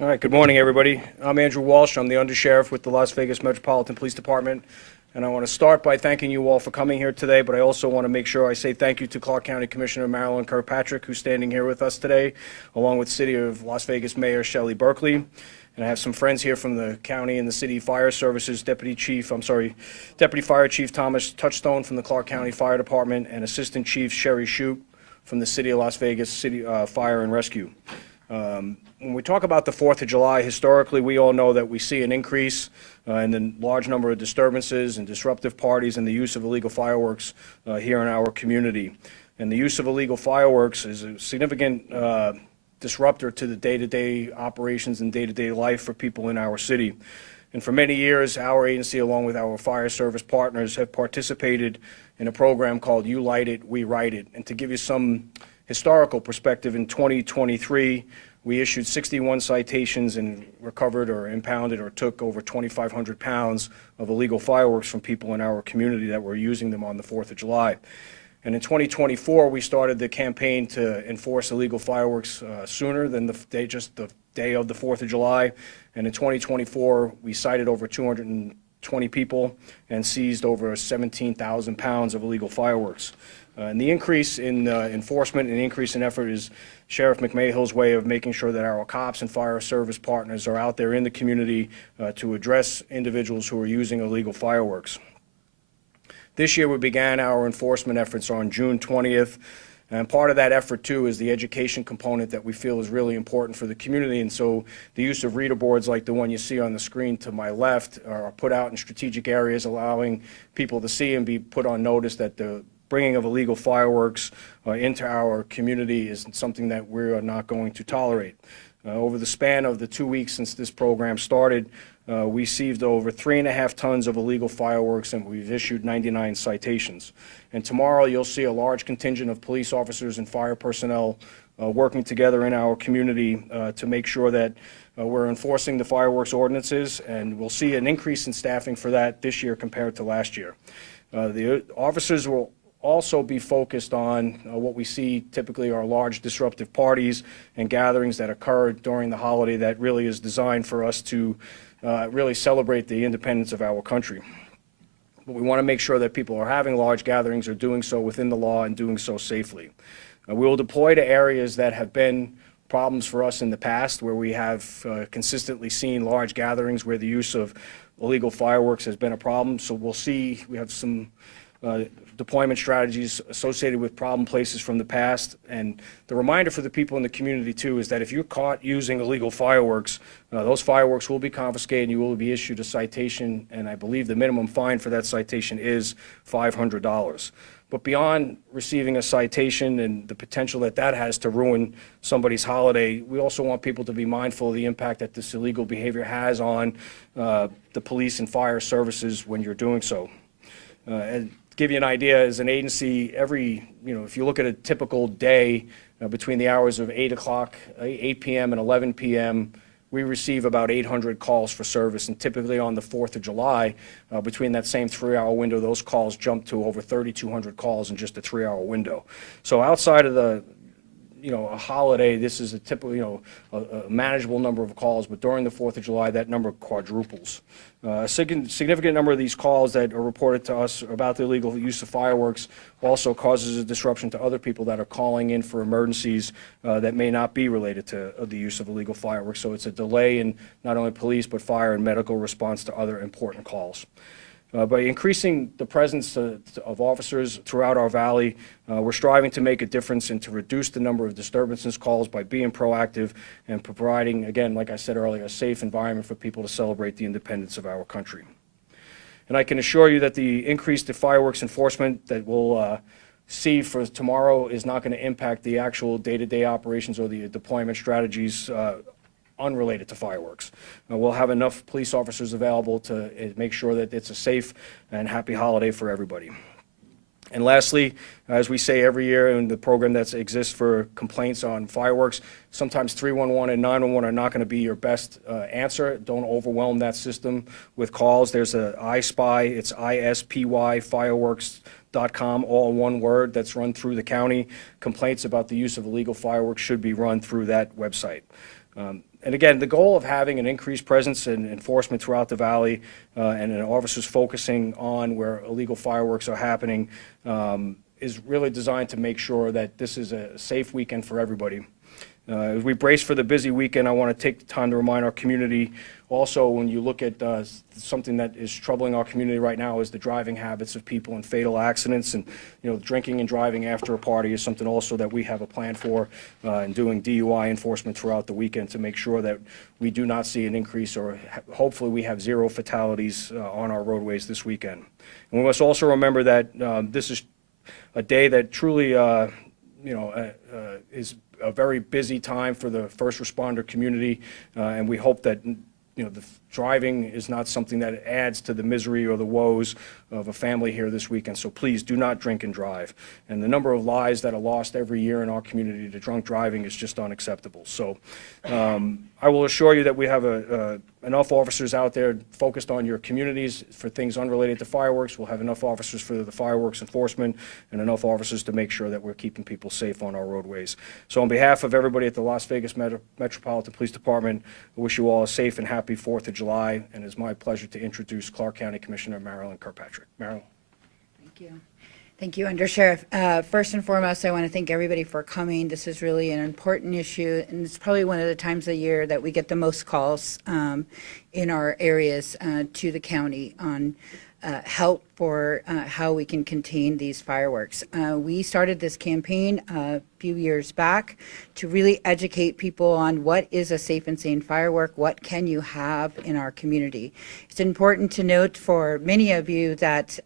All right, good morning, everybody. I'm Andrew Walsh. I'm the Undersheriff with the Las Vegas Metropolitan Police Department, and I want to start by thanking you all for coming here today, but I also want to make sure I say thank you to Clark County Commissioner Marilyn Kirkpatrick, who's standing here with us today, along with City of Las Vegas Mayor Shelley Berkeley. And I have some friends here from the county and the city fire services, Deputy Fire Chief Thomas Touchstone from the Clark County Fire Department, and Assistant Chief Sherry Shupe from the City of Las Vegas City Fire and Rescue. When we talk about the 4th of July, historically, we all know that we see an increase in the large number of disturbances and disruptive parties and the use of illegal fireworks here in our community. And the use of illegal fireworks is a significant disruptor to the day-to-day operations and day-to-day life for people in our city. And for many years, our agency, along with our fire service partners, have participated in a program called You Light It, We Write It. And to give you some historical perspective, in 2023, we issued 61 citations and recovered or impounded or took over 2,500 pounds of illegal fireworks from people in our community that were using them on the 4th of July. And in 2024, we started the campaign to enforce illegal fireworks sooner than the day of the 4th of July. And in 2024, we cited over 220 people and seized over 17,000 pounds of illegal fireworks. And the increase in enforcement and the increase in effort is Sheriff McMahill's way of making sure that our cops and fire service partners are out there in the community to address individuals who are using illegal fireworks. This year we began our enforcement efforts on June 20th, and part of that effort too is the education component that we feel is really important for the community. And so the use of reader boards like the one you see on the screen to my left are put out in strategic areas, allowing people to see and be put on notice that the bringing of illegal fireworks into our community is something that we are not going to tolerate. Over the span of the 2 weeks since this program started, we received over 3.5 tons of illegal fireworks, and we've issued 99 citations. And tomorrow you'll see a large contingent of police officers and fire personnel working together in our community to make sure that we're enforcing the fireworks ordinances, and we'll see an increase in staffing for that this year compared to last year. The officers will also be focused on what we see typically are large disruptive parties and gatherings that occur during the holiday that really is designed for us to really celebrate the independence of our country. But we want to make sure that people are having large gatherings are doing so within the law and doing so safely. We will deploy to areas that have been problems for us in the past, where we have consistently seen large gatherings where the use of illegal fireworks has been a problem. So we'll see, we have some deployment strategies associated with problem places from the past. And the reminder for the people in the community too is that if you're caught using illegal fireworks, those fireworks will be confiscated and you will be issued a citation, and I believe the minimum fine for that citation is $500. But beyond receiving a citation and the potential that that has to ruin somebody's holiday, we also want people to be mindful of the impact that this illegal behavior has on the police and fire services when you're doing so. And to give you an idea, as an agency, if you look at a typical day between the hours of 8 p.m. and 11 p.m., we receive about 800 calls for service. And typically on the 4th of July, between that same 3-hour window, those calls jump to over 3,200 calls in just a 3-hour window. So outside of a holiday, this is a typical, a manageable number of calls, but during the 4th of July, that number quadruples. A significant number of these calls that are reported to us about the illegal use of fireworks also causes a disruption to other people that are calling in for emergencies that may not be related to the use of illegal fireworks. So it's a delay in not only police, but fire and medical response to other important calls. By increasing the presence of officers throughout our valley, we're striving to make a difference and to reduce the number of disturbances calls by being proactive and providing, again, like I said earlier, a safe environment for people to celebrate the independence of our country. And I can assure you that the increased fireworks enforcement that we'll see for tomorrow is not going to impact the actual day-to-day operations or the deployment strategies unrelated to fireworks. We'll have enough police officers available to make sure that it's a safe and happy holiday for everybody. And lastly, as we say every year in the program that exists for complaints on fireworks, sometimes 311 and 911 are not going to be your best answer. Don't overwhelm that system with calls. There's a iSpy, it's ISPY, fireworks.com, all one word, that's run through the county. Complaints about the use of illegal fireworks should be run through that website. And again, the goal of having an increased presence and enforcement throughout the valley and officers focusing on where illegal fireworks are happening is really designed to make sure that this is a safe weekend for everybody. As we brace for the busy weekend, I want to take the time to remind our community also, when you look at something that is troubling our community right now, is the driving habits of people and fatal accidents. And, drinking and driving after a party is something also that we have a plan for, and doing DUI enforcement throughout the weekend to make sure that we do not see an increase, or hopefully we have zero fatalities on our roadways this weekend. And we must also remember that this is a day that truly, is a very busy time for the first responder community, and we hope that the driving is not something that adds to the misery or the woes of a family here this weekend. So please do not drink and drive. And the number of lives that are lost every year in our community to drunk driving is just unacceptable. So I will assure you that we have enough officers out there focused on your communities for things unrelated to fireworks. We'll have enough officers for the fireworks enforcement and enough officers to make sure that we're keeping people safe on our roadways. So on behalf of everybody at the Las Vegas Metropolitan Police Department, I wish you all a safe and happy 4th of July, and it's my pleasure to introduce Clark County Commissioner Marilyn Kirkpatrick. Marilyn. Thank you. Thank you, Undersheriff. First and foremost, I want to thank everybody for coming. This is really an important issue, and it's probably one of the times of year that we get the most calls in our areas to the county on help for how we can contain these fireworks. We started this campaign a few years back to really educate people on what is a safe and sane firework, what can you have in our community. It's important to note for many of you that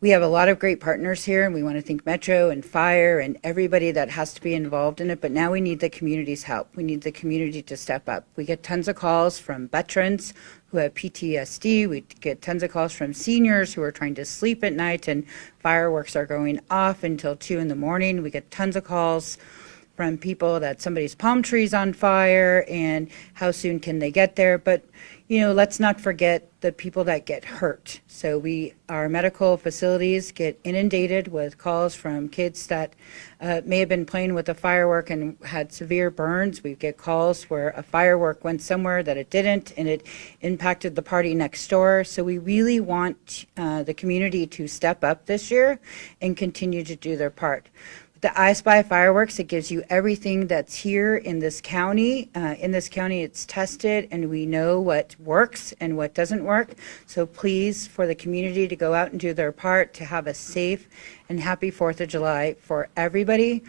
we have a lot of great partners here, and we want to thank Metro and Fire and everybody that has to be involved in it, but now we need the community's help. We need the community to step up. We get tons of calls from veterans who have PTSD. We get tons of calls from seniors who are trying to sleep at night and fireworks are going off until 2 in the morning. We get tons of calls from people that somebody's palm tree's on fire and how soon can they get there. But let's not forget the people that get hurt. So our medical facilities get inundated with calls from kids that may have been playing with a firework and had severe burns. We get calls where a firework went somewhere that it didn't, and it impacted the party next door. So we really want the community to step up this year and continue to do their part. The I Spy fireworks, it gives you everything that's here in this county. In this county, it's tested, and we know what works and what doesn't work. So please, for the community to go out and do their part to have a safe and happy 4th of July for everybody.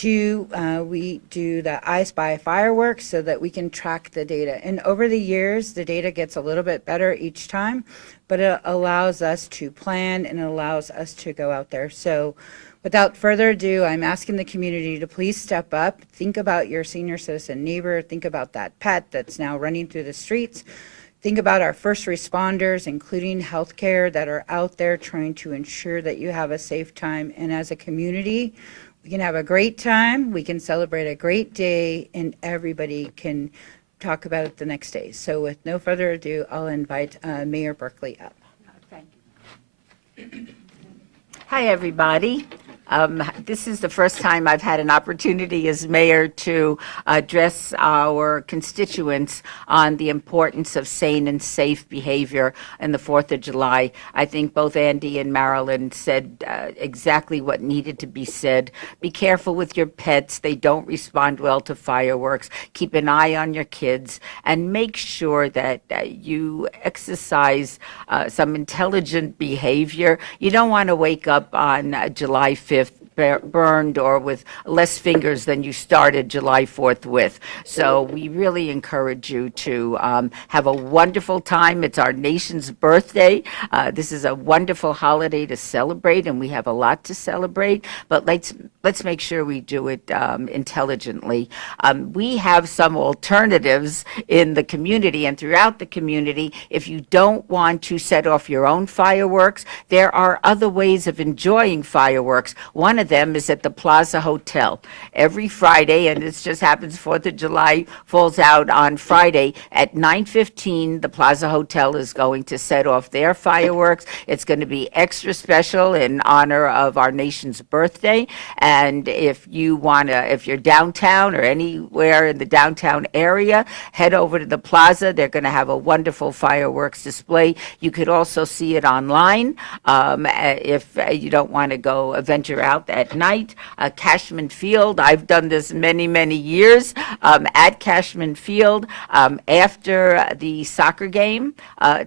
We do the I Spy fireworks so that we can track the data. And over the years, the data gets a little bit better each time, but it allows us to plan and it allows us to go out there. So without further ado, I'm asking the community to please step up. Think about your senior citizen neighbor. Think about that pet that's now running through the streets. Think about our first responders, including healthcare, that are out there trying to ensure that you have a safe time. And as a community, we can have a great time. We can celebrate a great day, and everybody can talk about it the next day. So with no further ado, I'll invite Mayor Berkeley up. Thank you. Hi, everybody. This is the first time I've had an opportunity as mayor to address our constituents on the importance of sane and safe behavior in the 4th of July. I think both Andy and Marilyn said exactly what needed to be said. Be careful with your pets. They don't respond well to fireworks. Keep an eye on your kids and make sure that you exercise some intelligent behavior. You don't want to wake up on July 5th burned or with less fingers than you started July 4th with. So we really encourage you to have a wonderful time. It's our nation's birthday. This is a wonderful holiday to celebrate, and we have a lot to celebrate, but let's make sure we do it intelligently. We have some alternatives in the community and throughout the community. If you don't want to set off your own fireworks, there are other ways of enjoying fireworks. One of of them is at the Plaza Hotel. Every Friday, and this just happens 4th of July falls out on Friday, at 9:15, the Plaza Hotel is going to set off their fireworks. It's going to be extra special in honor of our nation's birthday. And if you're downtown or anywhere in the downtown area, head over to the Plaza. They're going to have a wonderful fireworks display. You could also see it online if you don't want to go venture out at night. Cashman Field, I've done this many, many years at Cashman Field. After the soccer game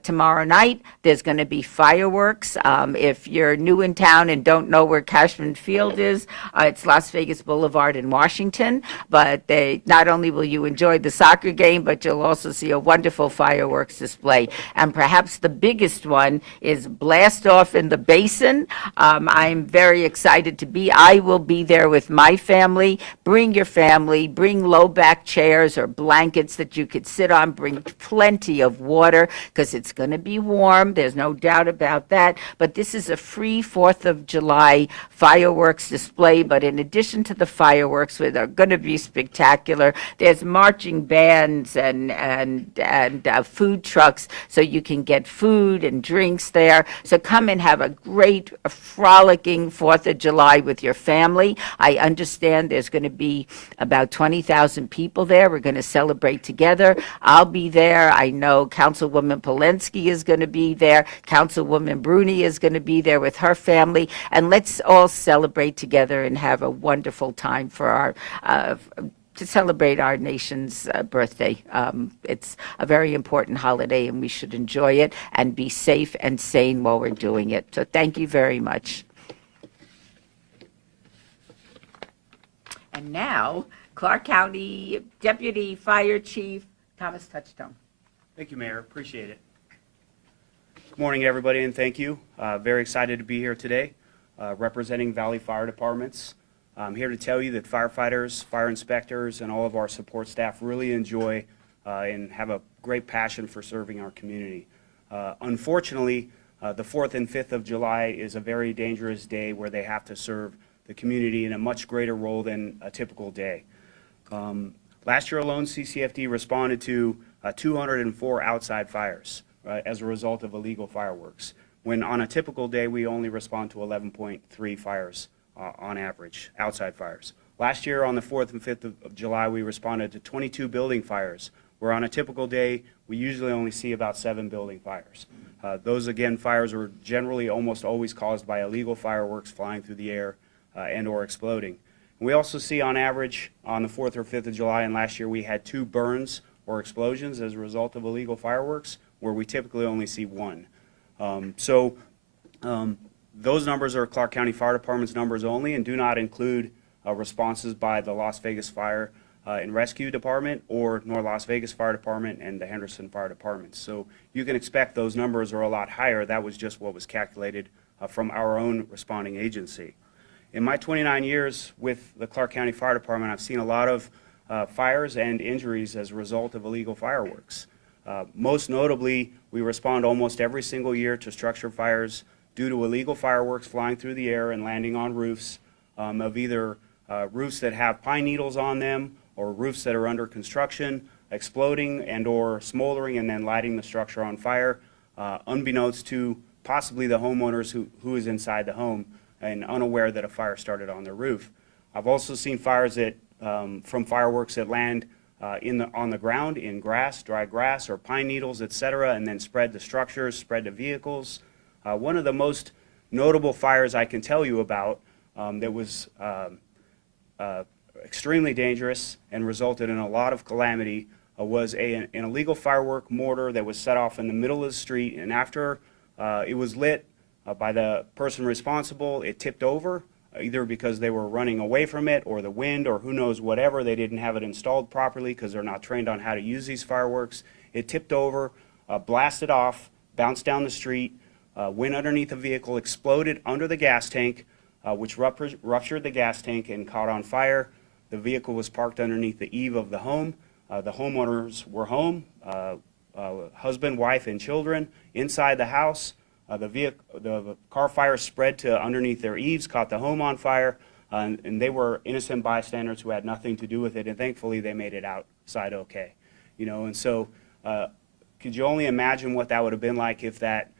tomorrow night, there's going to be fireworks. If you're new in town and don't know where Cashman Field is, it's Las Vegas Boulevard in Washington. But not only will you enjoy the soccer game, but you'll also see a wonderful fireworks display. And perhaps the biggest one is Blast Off in the Basin. I'm very excited I will be there with my family. Bring your family, bring low back chairs or blankets that you could sit on, bring plenty of water because it's going to be warm. There's no doubt about that. But this is a free 4th of July fireworks display. But in addition to the fireworks, which are going to be spectacular, there's marching bands and food trucks so you can get food and drinks there. So come and have a great, frolicking 4th of July with your family. I understand there's going to be about 20,000 people there. We're going to celebrate together. I'll be there. I know Councilwoman Polensky is going to be there. Councilwoman Bruni is going to be there with her family. And let's all celebrate together and have a wonderful time for to celebrate our nation's birthday. It's a very important holiday, and we should enjoy it and be safe and sane while we're doing it. So thank you very much. And now, Clark County Deputy Fire Chief Thomas Touchstone. Thank you, Mayor. Appreciate it. Good morning, everybody, and thank you. Very excited to be here today representing Valley Fire Departments. I'm here to tell you that firefighters, fire inspectors, and all of our support staff really enjoy and have a great passion for serving our community. Unfortunately, the 4th and 5th of July is a very dangerous day where they have to serve the community in a much greater role than a typical day. Last year alone, CCFD responded to 204 outside fires as a result of illegal fireworks, when on a typical day we only respond to 11.3 fires on average, outside fires. Last year on the 4th and 5th of July, we responded to 22 building fires, where on a typical day we usually only see about 7 building fires. Those, again, fires are generally almost always caused by illegal fireworks flying through the air and or exploding. And we also see on average on the 4th or 5th of July, and last year we had 2 burns or explosions as a result of illegal fireworks, where we typically only see 1. Those numbers are Clark County Fire Department's numbers only and do not include responses by the Las Vegas Fire and Rescue Department or North Las Vegas Fire Department and the Henderson Fire Department. So you can expect those numbers are a lot higher. That was just what was calculated from our own responding agency. In my 29 years with the Clark County Fire Department, I've seen a lot of fires and injuries as a result of illegal fireworks. Most notably, we respond almost every single year to structure fires due to illegal fireworks flying through the air and landing on roofs of either roofs that have pine needles on them or roofs that are under construction, exploding and or smoldering and then lighting the structure on fire, unbeknownst to possibly the homeowners who is inside the home and unaware that a fire started on their roof. I've also seen fires that from fireworks that land on the ground in grass, dry grass, or pine needles, etc., and then spread to structures, spread to vehicles. One of the most notable fires I can tell you about that was extremely dangerous and resulted in a lot of calamity was an illegal firework mortar that was set off in the middle of the street, and after it was lit by the person responsible, it tipped over, either because they were running away from it or the wind or who knows whatever. They didn't have it installed properly because they're not trained on how to use these fireworks. It tipped over, blasted off, bounced down the street, went underneath a vehicle, exploded under the gas tank, which ruptured the gas tank and caught on fire. The vehicle was parked underneath the eave of the home. The homeowners were home, husband, wife, and children inside the house. The car fire spread to underneath their eaves, caught the home on fire. and they were innocent bystanders who had nothing to do with it, and thankfully they made it outside okay. And so could you only imagine what that would have been like if that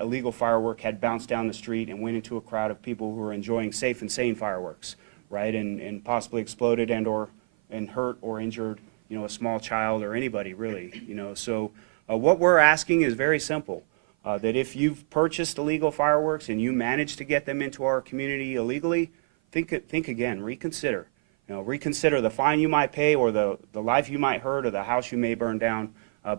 illegal firework had bounced down the street and went into a crowd of people who were enjoying safe and sane fireworks, right, and possibly exploded and hurt or injured, a small child or anybody really, So what we're asking is very simple, that if you've purchased illegal fireworks and you manage to get them into our community illegally, think again, reconsider. Reconsider the fine you might pay or the life you might hurt or the house you may burn down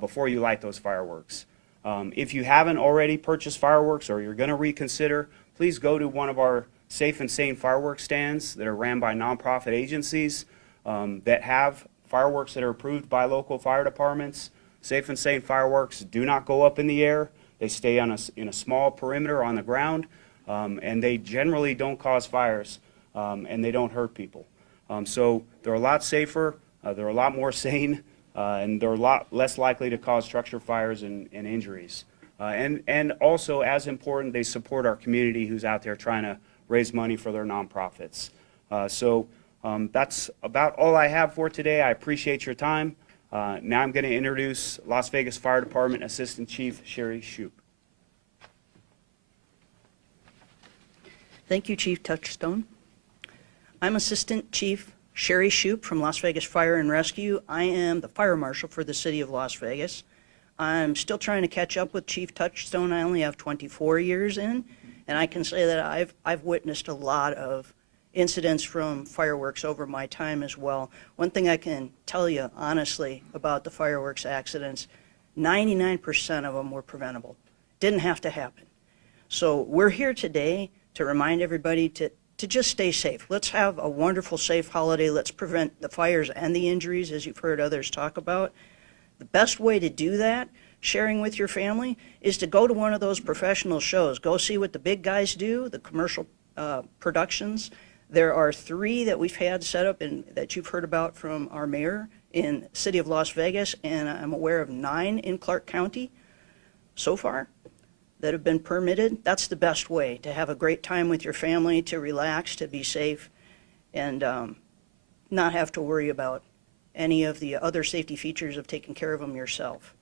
before you light those fireworks. If you haven't already purchased fireworks or you're going to reconsider, please go to one of our safe and sane fireworks stands that are ran by nonprofit agencies that have fireworks that are approved by local fire departments. Safe and sane fireworks do not go up in the air. They stay in a small perimeter on the ground, and they generally don't cause fires, and they don't hurt people. So they're a lot safer, they're a lot more sane, and they're a lot less likely to cause structure fires and injuries. And also, as important, they support our community who's out there trying to raise money for their nonprofits. So that's about all I have for today. I appreciate your time. Now I'm going to introduce Las Vegas Fire Department Assistant Chief Sherry Shupe. Thank you, Chief Touchstone. I'm Assistant Chief Sherry Shupe from Las Vegas Fire and Rescue. I am the Fire Marshal for the City of Las Vegas. I'm still trying to catch up with Chief Touchstone. I only have 24 years in, and I can say that I've witnessed a lot of incidents from fireworks over my time as well. One thing I can tell you honestly about the fireworks accidents, 99% of them were preventable. Didn't have to happen. So we're here today to remind everybody to just stay safe. Let's have a wonderful, safe holiday. Let's prevent the fires and the injuries, as you've heard others talk about. The best way to do that, sharing with your family, is to go to one of those professional shows. Go see what the big guys do, the commercial productions. There are 3 that we've had set up and that you've heard about from our mayor in the city of Las Vegas, and I'm aware of 9 in Clark County so far that have been permitted. That's the best way to have a great time with your family, to relax, to be safe, and not have to worry about any of the other safety features of taking care of them yourself.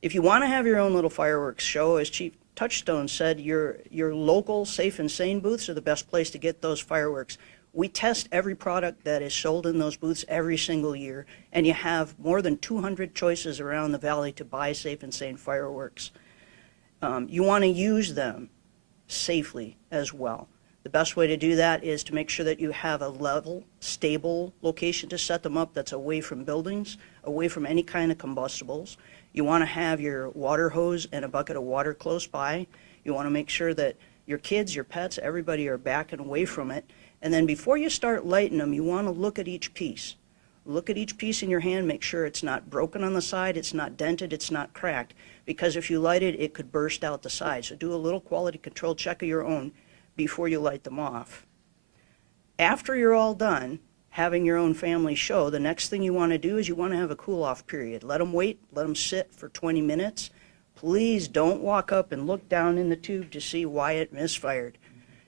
If you want to have your own little fireworks show, as Chief Touchstone said, your local safe and sane booths are the best place to get those fireworks. We test every product that is sold in those booths every single year, and you have more than 200 choices around the valley to buy safe and sane fireworks. You want to use them safely as well. The best way to do that is to make sure that you have a level, stable location to set them up that's away from buildings, away from any kind of combustibles. You want to have your water hose and a bucket of water close by. You want to make sure that your kids, your pets, everybody are backing away from it. And then before you start lighting them, you want to look at each piece. Look at each piece in your hand, make sure it's not broken on the side, it's not dented, it's not cracked, because if you light it, it could burst out the side. So do a little quality control check of your own before you light them off. After you're all done having your own family show, the next thing you want to do is you want to have a cool-off period. Let them wait, let them sit for 20 minutes. Please don't walk up and look down in the tube to see why it misfired.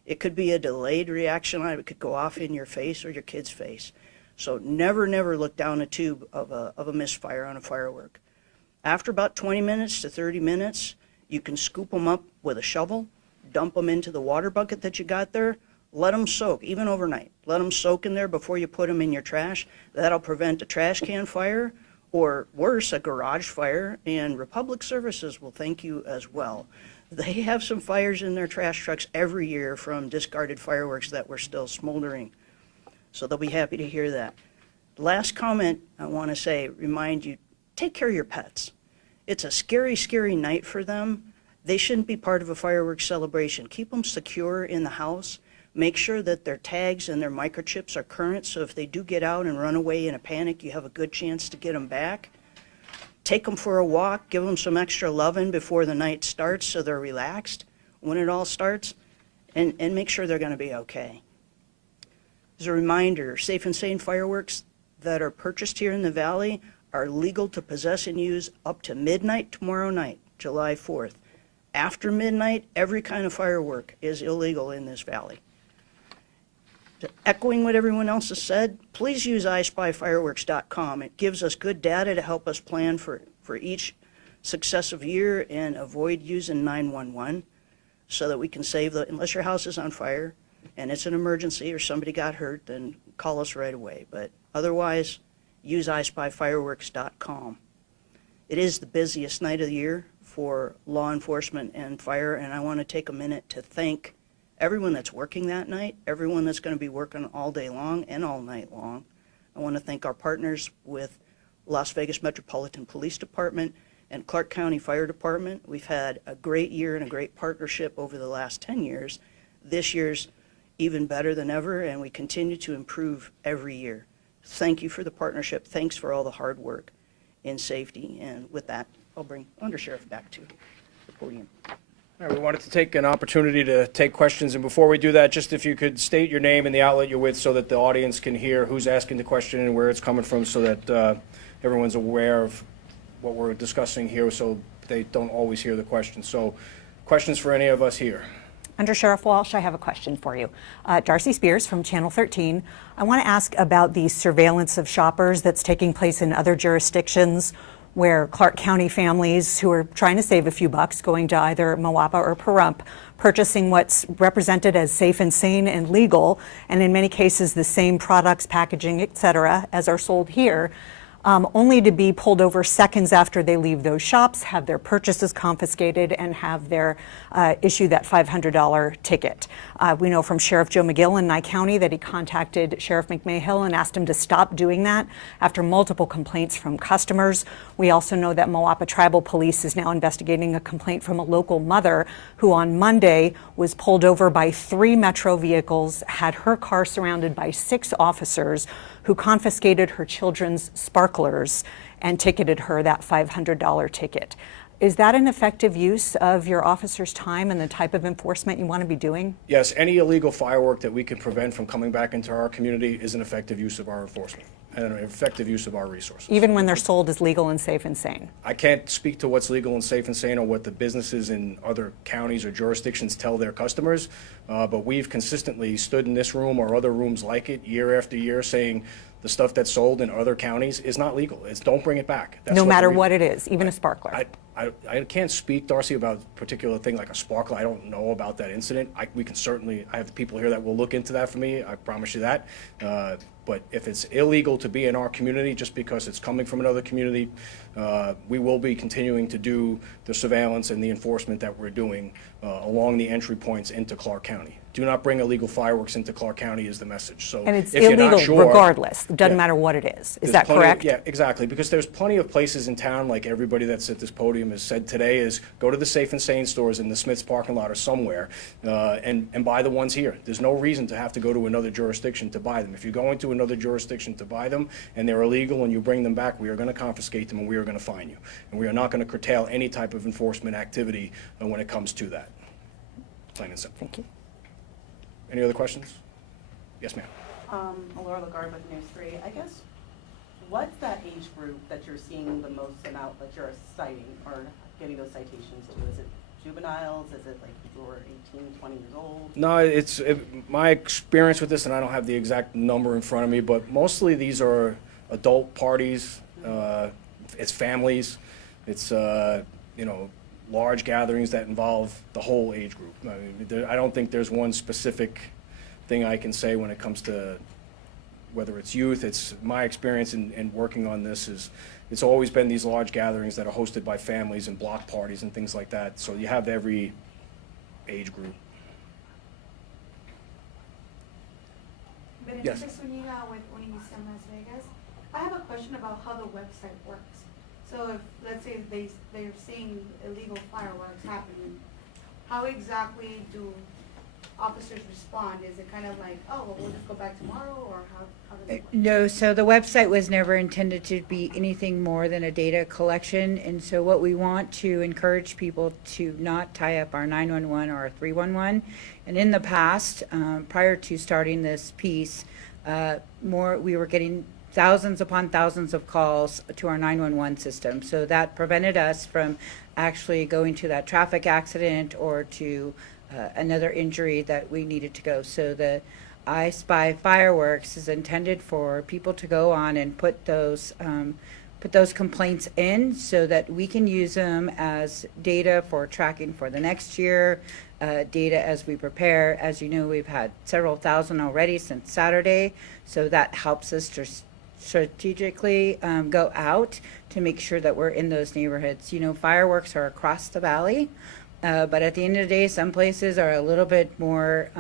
It could be a delayed reaction. It could go off in your face or your kid's face. So never look down a tube of a misfire on a firework. After about 20 minutes to 30 minutes, you can scoop them up with a shovel, dump them into the water bucket that you got there, let them soak, even overnight. Let them soak in there before you put them in your trash. That'll prevent a trash can fire, or worse, a garage fire, and Republic Services will thank you as well. They have some fires in their trash trucks every year from discarded fireworks that were still smoldering. So they'll be happy to hear that. Last comment I want to say, remind you, take care of your pets. It's a scary, scary night for them. They shouldn't be part of a fireworks celebration. Keep them secure in the house. Make sure that their tags and their microchips are current, so if they do get out and run away in a panic, you have a good chance to get them back. Take them for a walk. Give them some extra loving before the night starts so they're relaxed when it all starts, and make sure they're going to be okay. As a reminder, safe and sane fireworks that are purchased here in the Valley are legal to possess and use up to midnight tomorrow night, July 4th. After midnight, every kind of firework is illegal in this valley. Echoing what everyone else has said, please use ispyfireworks.com. It gives us good data to help us plan for each successive year and avoid using 911 so that we can save unless your house is on fire and it's an emergency or somebody got hurt, then call us right away. But otherwise, use ispyfireworks.com. It is the busiest night of the year for law enforcement and fire, and I want to take a minute to thank everyone that's working that night, everyone that's going to be working all day long and all night long. I want to thank our partners with Las Vegas Metropolitan Police Department and Clark County Fire Department. We've had a great year and a great partnership over the last 10 years. This year's even better than ever, and we continue to improve every year. Thank you for the partnership. Thanks for all the hard work in safety. And with that, I'll bring Undersheriff back to the podium. All right, we wanted to take an opportunity to take questions, and before we do that, just if you could state your name and the outlet you're with so that the audience can hear who's asking the question and where it's coming from so that everyone's aware of what we're discussing here so they don't always hear the question. So questions for any of us here? Under Sheriff Walsh, I have a question for you. Darcy Spears from Channel 13. I want to ask about the surveillance of shoppers that's taking place in other jurisdictions where Clark County families who are trying to save a few bucks going to either Moapa or Pahrump, purchasing what's represented as safe and sane and legal, and in many cases the same products, packaging, et cetera, as are sold here, only to be pulled over seconds after they leave those shops, have their purchases confiscated, and have their issue that $500 ticket. We know from Sheriff Joe McGill in Nye County that he contacted Sheriff McMahill and asked him to stop doing that after multiple complaints from customers. We also know that Moapa Tribal Police is now investigating a complaint from a local mother who on Monday was pulled over by 3 Metro vehicles, had her car surrounded by 6 officers who confiscated her children's sparklers and ticketed her that $500 ticket. Is that an effective use of your officers' time and the type of enforcement you want to be doing? Yes, any illegal firework that we can prevent from coming back into our community is an effective use of our enforcement and an effective use of our resources. Even when they're sold as legal and safe and sane? I can't speak to what's legal and safe and sane or what the businesses in other counties or jurisdictions tell their customers, but we've consistently stood in this room or other rooms like it year after year saying the stuff that's sold in other counties is not legal. Don't bring it back. No matter what it is, even a sparkler? I can't speak, Darcy, about a particular thing like a sparkler. I don't know about that incident. We can certainly, I have people here that will look into that for me. I promise you that. But if it's illegal to be in our community just because it's coming from another community, we will be continuing to do the surveillance and the enforcement that we're doing along the entry points into Clark County. Do not bring illegal fireworks into Clark County is the message. So and it's if you're illegal not sure, regardless. It doesn't yeah. matter what it is. Is There's that plenty correct? Yeah, exactly. Because there's plenty of places in town, like everybody that's at this podium has said today, is go to the Safe and Sane stores in the Smith's parking lot or somewhere and buy the ones here. There's no reason to have to go to another jurisdiction to buy them. If you're going to another jurisdiction to buy them and they're illegal and you bring them back, we are going to confiscate them and we are going to fine you. And we are not going to curtail any type of enforcement activity when it comes to that. Plain and simple. Thank you. Any other questions? Yes, ma'am. Laura Lagarde with News 3. I guess, what's that age group that you're seeing the most amount that you're citing or getting those citations to? Is it juveniles? Is it like people who are 18, 20 years old? No, my experience with this, and I don't have the exact number in front of me, but mostly these are adult parties. It's families. It's, large gatherings that involve the whole age group. I mean, I don't think there's one specific thing I can say when it comes to whether it's youth. It's my experience in working on this is it's always been these large gatherings that are hosted by families and block parties and things like that. So you have every age group. Yes. Benedicta Zuniga with Univision Las Vegas. I have a question about how the website works. So if, let's say they're seeing illegal fireworks happening, how exactly do officers respond? Is it kind of like, oh, well, we'll just go back tomorrow, or how does it work? No, so the website was never intended to be anything more than a data collection. And so what we want to encourage people to not tie up our 911 or our 311. And in the past, prior to starting this piece, we were getting thousands upon thousands of calls to our 911 system. So that prevented us from actually going to that traffic accident or to another injury that we needed to go. So the I Spy fireworks is intended for people to go on and put those complaints in so that we can use them as data for tracking for the next year, data as we prepare. As you know, we've had several thousand already since Saturday, so that helps us to strategically go out to make sure that we're in those neighborhoods. You know, fireworks are across the valley, but at the end of the day, some places are a little bit more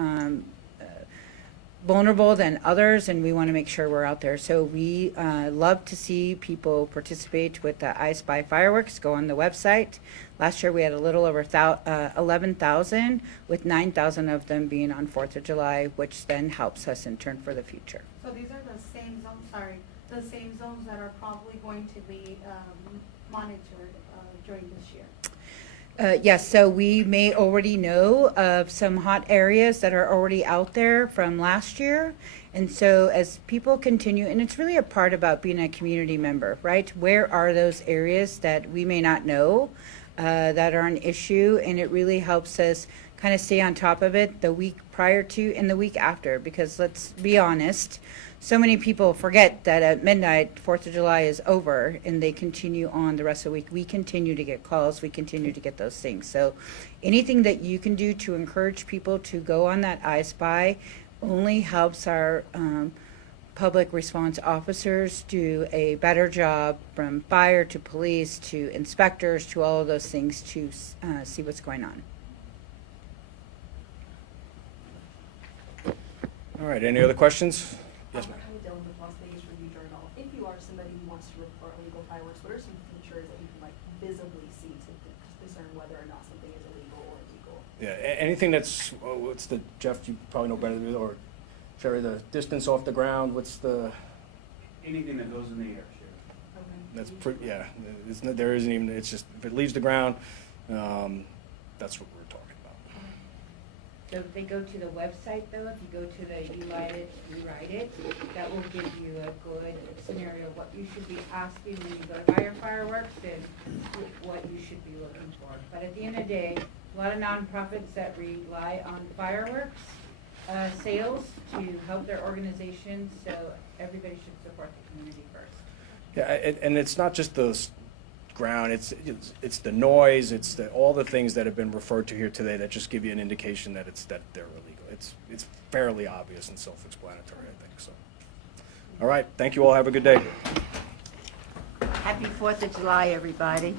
vulnerable than others, and we want to make sure we're out there. So we love to see people participate with the I Spy fireworks. Go on the website. Last year we had a little over 11,000, with 9,000 of them being on 4th of July, which then helps us in turn for the future. So these are the same zones, the same zones that are probably going to be monitored during this year. Yes, so we may already know of some hot areas that are already out there from last year. And so as people continue, and it's really a part about being a community member, right? Where are those areas that we may not know that are an issue? And it really helps us kind of stay on top of it the week prior to and the week after, because let's be honest, so many people forget that at midnight, 4th of July is over, and they continue on the rest of the week. We continue to get calls. We continue to get those things. So anything that you can do to encourage people to go on that I Spy only helps our public response officers do a better job, from fire to police to inspectors to all of those things, to see what's going on. All right, any other questions? Yes, ma'am. I'm dealing with Las Vegas Review Journal. If you are somebody who wants to report illegal fireworks, what are some features that you can like visibly see to discern whether or not something is illegal or illegal? Yeah, anything that's, what's the, Jeff, you probably know better than me, or Sherry, the distance off the ground, what's the, Anything that goes in the air, Sheriff. Okay. that's pretty, yeah, there isn't even, it's just, if it leaves the ground, that's what we're talking about. So if they go to the website, though, if you go to the You Write It, that will give you a good scenario of what you should be asking when you go to buy your fireworks and what you should be looking for. But at the end of the day, a lot of nonprofits that rely on fireworks sales to help their organizations, so everybody should support the community first. Yeah, and it's not just the ground, it's the noise, it's all the things that have been referred to here today that just give you an indication that they're illegal. It's fairly obvious and self-explanatory, I think, so. All right, thank you all, have a good day. Happy 4th of July, everybody.